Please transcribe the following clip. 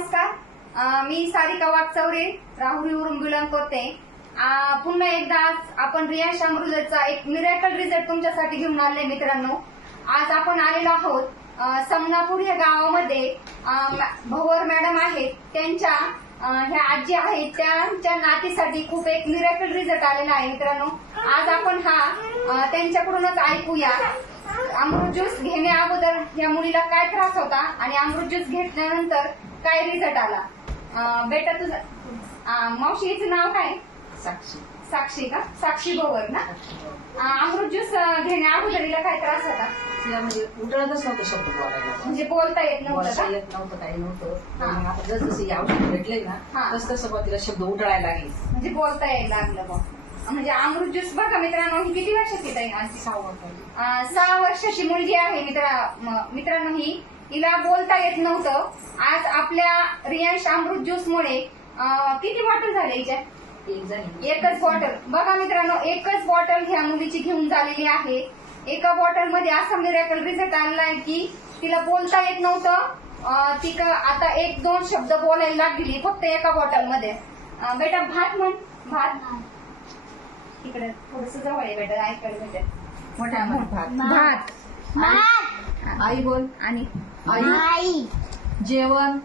नमस्कार, मी सारिका वाकचौरे राहुरीवरून बिलॉंग करते। पुन्हा एकदा आज आपण रियांश अमृताचा एक मिरेकल रिझल्ट तुमच्यासाठी घेऊन आले मित्रांनो। आज आपण आलेलो आहोत समनापूर या गावामध्ये। भवर मॅडम आहेत, त्यांच्या ह्या आजी आहेत, त्यांच्या नातीसाठी खूप एक मिरेकल रिझल्ट आलेला आहे मित्रांनो। आज आपण हा त्यांच्याकडूनच ऐकूया। अमृत ज्यूस घेण्या अगोदर या मुलीला काय त्रास होता आणि अमृत ज्यूस घेतल्यानंतर काय रिझल्ट आला। बेटा तुझं मावशी हिचं नाव काय? साक्षी। साक्षी का? साक्षी भवर ना? अमृत ज्यूस घेण्या अगोदर हिला काय त्रास होता? तिला म्हणजे उठळतच नव्हतं शब्द बोलायला, म्हणजे बोलता येत नव्हतं बोलायला का? येत नव्हतं, काही नव्हतं। मग आता जसं हे औषध भेटले ना तस तसं बघ तिला शब्द उठळायला लागले, म्हणजे बोलता यायला लागलं बघ। म्हणजे अमृत ज्यूस बघा मित्रांनो, ही किती वर्षाची ताई? 6 वर्षाची मुलगी आहे मित्रांनो। हिला बोलता येत नव्हतं। आज आपल्या रियांश अमृत ज्यूस मुळे किती बॉटल झाले हिच्या? एकच बॉटल बघा मित्रांनो, एकच बॉटल ह्या मुलीची घेऊन झालेली आहे। एका बॉटल मध्ये असा मिरेकल रिझल्ट आलेला आहे की तिला बोलता येत नव्हतं, ती आता 1-2 शब्द बोलायला लागली फक्त एका बॉटल मध्ये। बेटा भात म्हण, भात इकडे थोडस जवळ आहे बेटा, ऐकायला भेटेल। मोठ्या भात भात आई बोल आणि आई जेवण